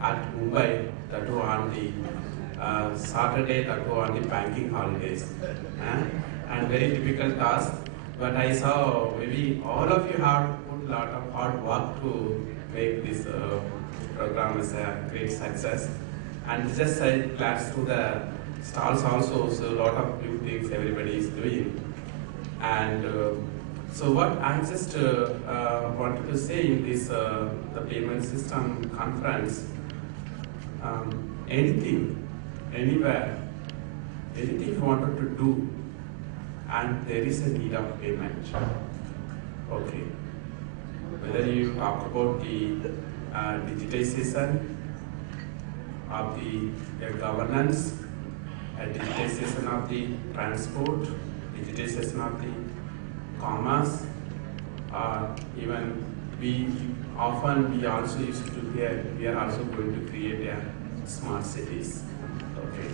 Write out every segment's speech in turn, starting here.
at Mumbai, that too on the Saturday, that too on the banking holidays. And very difficult task, but I saw maybe all of you have put a lot of hard work to make this program as a great success. And just I glanced through the stalls also, so a lot of new things everybody is doing. And so what I just wanted to say in this the payment system conference, anything, anywhere, anything you wanted to do, and there is a need of payment. Okay. Whether you talk about the digitization of the governance, digitization of the transport, digitization of the commerce, or even we also used to hear we are also going to create a smart cities. Okay.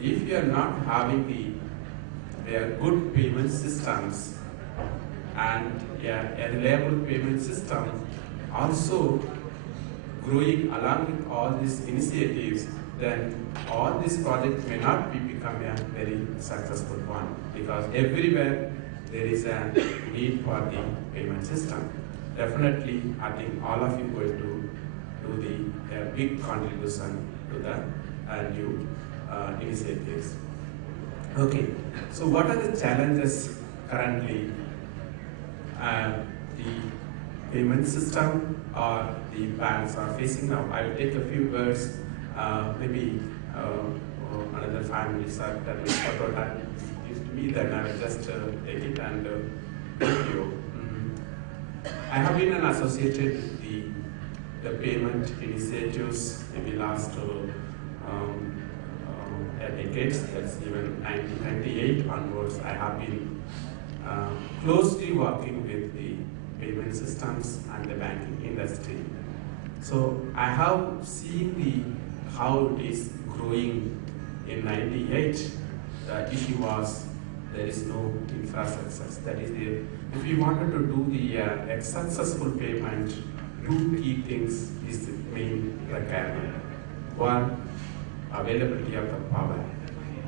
If you are not having the good payment systems and a reliable payment system also growing along with all these initiatives, then all these projects may not become a very successful one, because everywhere there is a need for the payment system. Definitely, I think all of you are going to do the big contribution to the new initiatives. Okay, so what are the challenges currently the payment system or the banks are facing now? I will take a few words, maybe another 5 minutes or 10 minutes for time gives to me, then I will just take it and give you. I have been associated with the payment initiatives maybe last decades, that's even 1998 onwards. I have been closely working with the payment systems and the banking industry. So I have seen how it is growing. In 98, the issue was there is no infrastructure. That is, if you wanted to do a successful payment, two key things is the main requirement. One, availability of the power.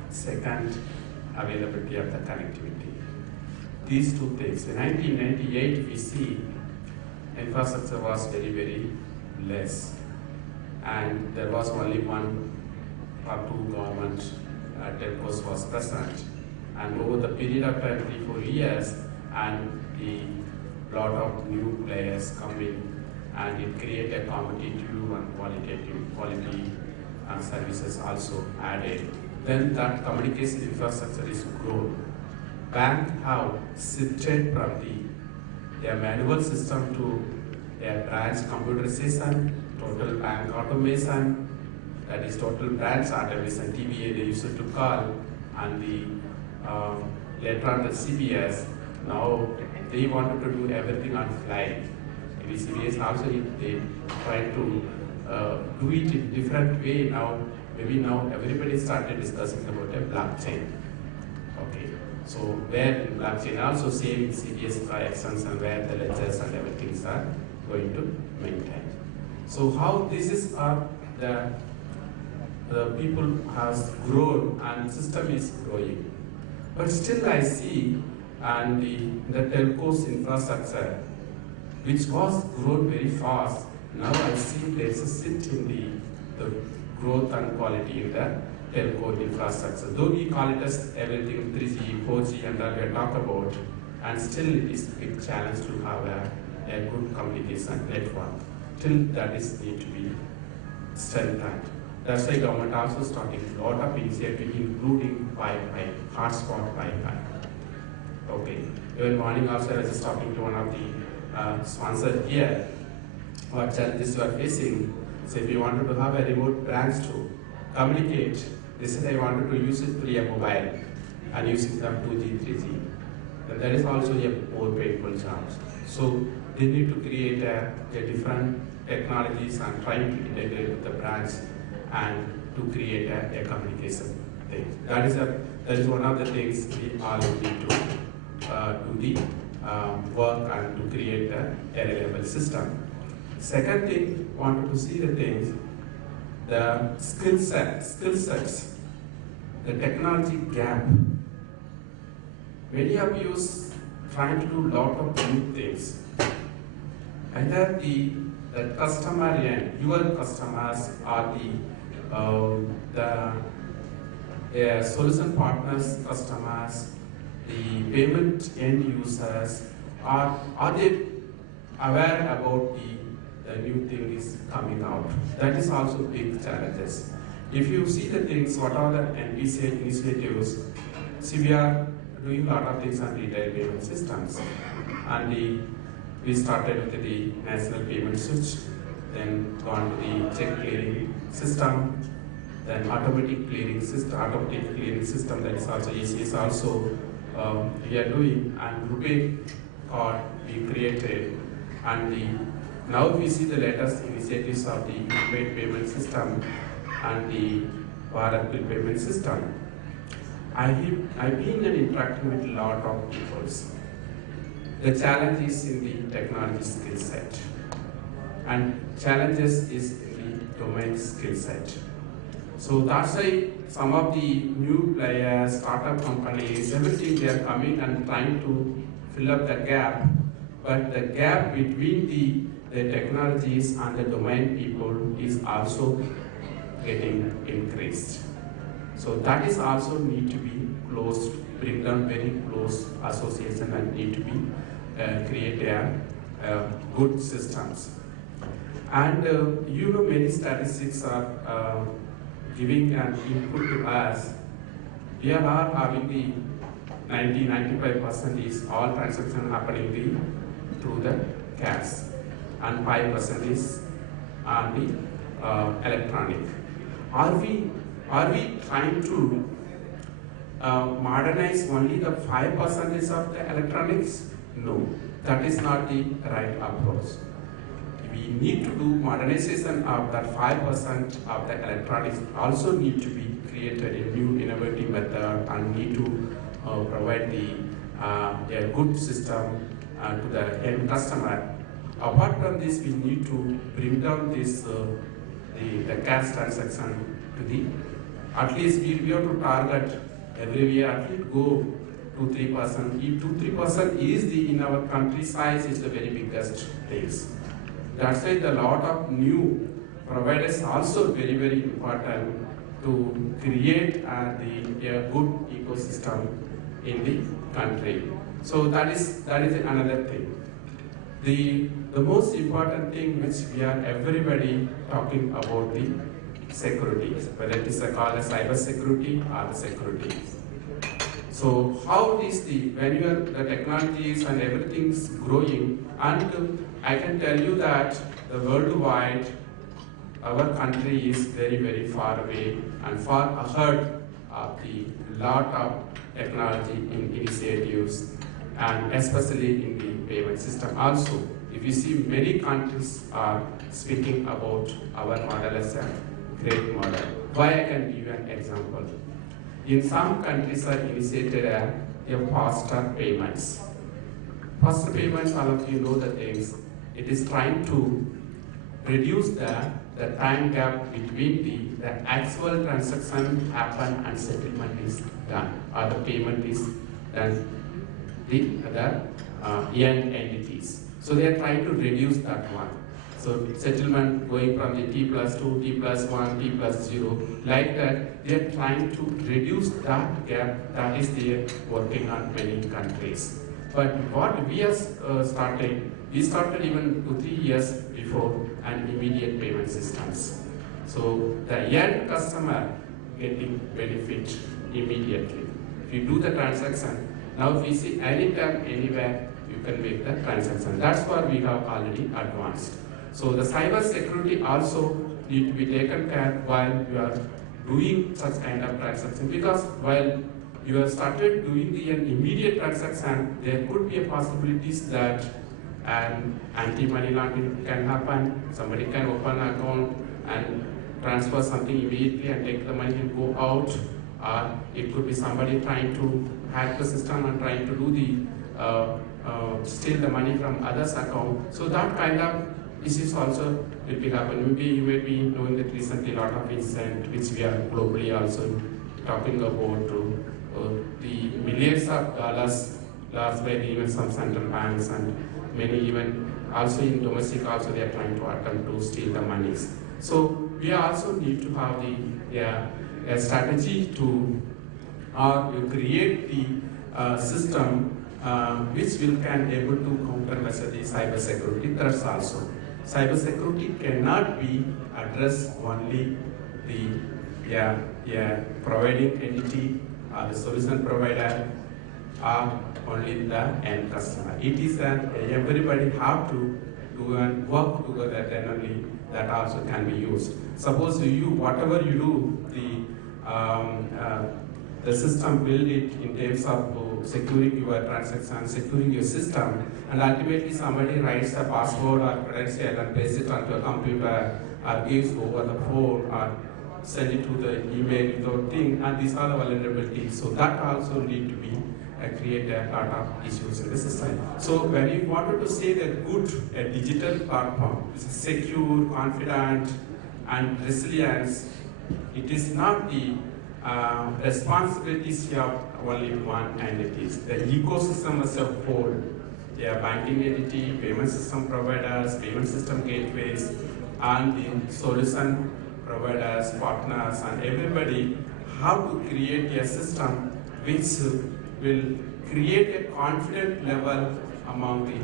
Second, availability of the connectivity. These two things. In 1998, we see infrastructure was very, very less. And there was only one or two government telcos was present. And over the period of time, 3-4 years, and the lot of new players come in, and it created competitive and quality services also added. Then that communication infrastructure is grown. Bank have shifted from the manual system to a branch computerization, total bank automation, that is total branch automation, TVA they used to call, and the later on the CBS. Now they wanted to do everything on fly. Maybe CBS also they try to do it in different way now. Maybe now everybody started discussing about a blockchain. Okay, so where in blockchain also same CBS transactions and where the ledgers and everything are going to maintain. So how this is the people has grown and system is growing, but still I see and the telcos infrastructure, which was grown very fast. Now I see there's a shift in the growth and quality in the telco infrastructure. Though we call it as everything 3G, 4G, and that we talk about, and still it is a big challenge to have a good communication network. Till that is need to be strengthened. That's why government also starting a lot of initiative, including Wi-Fi, hotspot Wi-Fi. Okay. Even morning also I was just talking to one of the sponsors here. What challenges you are facing? So if you wanted to have a remote branch to communicate, they said I wanted to use it through a mobile and using them 2G, 3G. And that is also a more painful job. So they need to create a different technologies and trying to integrate with the branch and to create a communication thing. That is one of the things we all need to do the work and to create a reliable system. Second thing, wanted to see the things, the skill sets, the technology gap. Many of you trying to do a lot of new things. Either the customer end, your customers, or the solution partners customers, the payment end users, are they aware about the new thing is coming out? That is also big challenges. If you see the things, what are the NPCI initiatives? See, we are doing a lot of things on retail payment systems, and we started with the national payment switch, then gone to the check clearing system, then automatic clearing system, that is also ACS also we are doing, and RuPay card we created, and now we see the latest initiatives of the Mumbai payment system and the Bharat bill payment system. I've been interacting with a lot of people. The challenge is in the technology skill set, and challenges is in the domain skill set. So that's why some of the new players, startup companies, everything, they are coming and trying to fill up the gap, but the gap between the technologies and the domain people is also getting increased. So that is also need to be close, bring down very close association, and need to be create a good systems. And many statistics are giving an input to us. We are having the 90-95% is all transactions happening through the cash, and 5% is on the electronic. Are we trying to modernize only the 5% of the electronics? No, that is not the right approach. We need to do modernization of that 5% of the electronics. Also need to be created a new innovative method, and need to provide a good system to the end customer. Apart from this, we need to bring down this the cash transaction to the, at least we have to target every year at least go 2-3%. If 2-3% is in our country size, is the very biggest things. That's why the lot of new providers also very, very important to create a good ecosystem in the country. So that is another thing. The most important thing which we are everybody talking about the security, whether it is called as cyber security or the security. So how is when the technologies and everything's growing, and I can tell you that the worldwide, our country is very, very far away and far ahead of the lot of technology initiatives, and especially in the payment system also. If you see, many countries are speaking about our model as a great model. Why I can give you an example. In some countries are initiated a faster payments. Faster payments, all of you know the things. It is trying to reduce the time gap between the actual transaction happen and settlement is done, or the payment is done the end entities. So they are trying to reduce that one. So settlement going from the T+2, T+1, T+0, like that, they are trying to reduce that gap. That is they are working on many countries. But what we have started, we started even 2-3 years before, an immediate payment systems. So the end customer getting benefit immediately. If you do the transaction, now if we see anytime, anywhere, you can make the transaction. That's what we have already advanced. So the cyber security also need to be taken care while you are doing such kind of transaction, because while you have started doing an immediate transaction, there could be a possibilities that an anti-money laundering can happen. Somebody can open an account and transfer something immediately and take the money and go out. Or it could be somebody trying to hack the system and trying to do steal the money from others' account. So that kind of issues also will be happening. Maybe you may be knowing that recently a lot of incident which we are globally also talking about the millions of dollars lost by even some central banks and many even also in domestic also they are trying to attempt to steal the monies. So we also need to have a strategy to create the system which will can able to countermeasure the cyber security threats also. Cyber security cannot be addressed only the providing entity or the solution provider or only the end customer. It is that everybody have to do and work together, then only that also can be used. Suppose you, whatever you do, the system build it in terms of securing your transaction, securing your system, and ultimately somebody writes a password or credential and places it onto a computer or gives over the phone or send it to the email without thing, and these are the vulnerabilities. So that also need to be create a lot of issues in the system. So when you wanted to say that good digital platform is secure, confident, and resilience, it is not the responsibilities of only one entity. The ecosystem as a whole, banking entity, payment system providers, payment system gateways, and the solution providers, partners, and everybody have to create a system which will create a confident level among the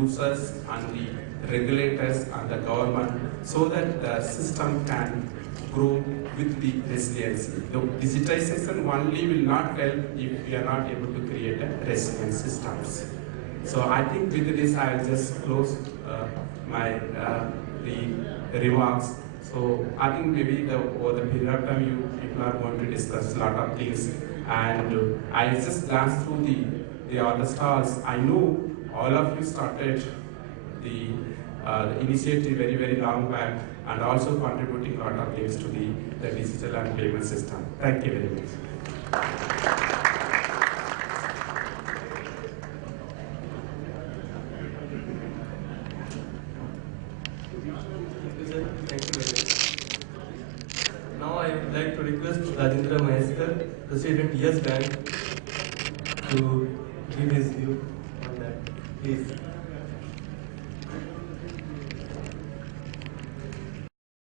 users and the regulators and the government so that the system can grow with the resiliency. The digitization only will not help if we are not able to create a resilient systems. So I think with this I will just close my the remarks. So I think maybe over the period of time people are going to discuss a lot of things, and I just glanced through the other stalls. I know all of you started the initiative very, very long back and also contributing a lot of things to the digital and payment system. Thank you very much. Thank you very much. Now I would like to request Rajendran, President Yes Bank, to give his view on that. Please.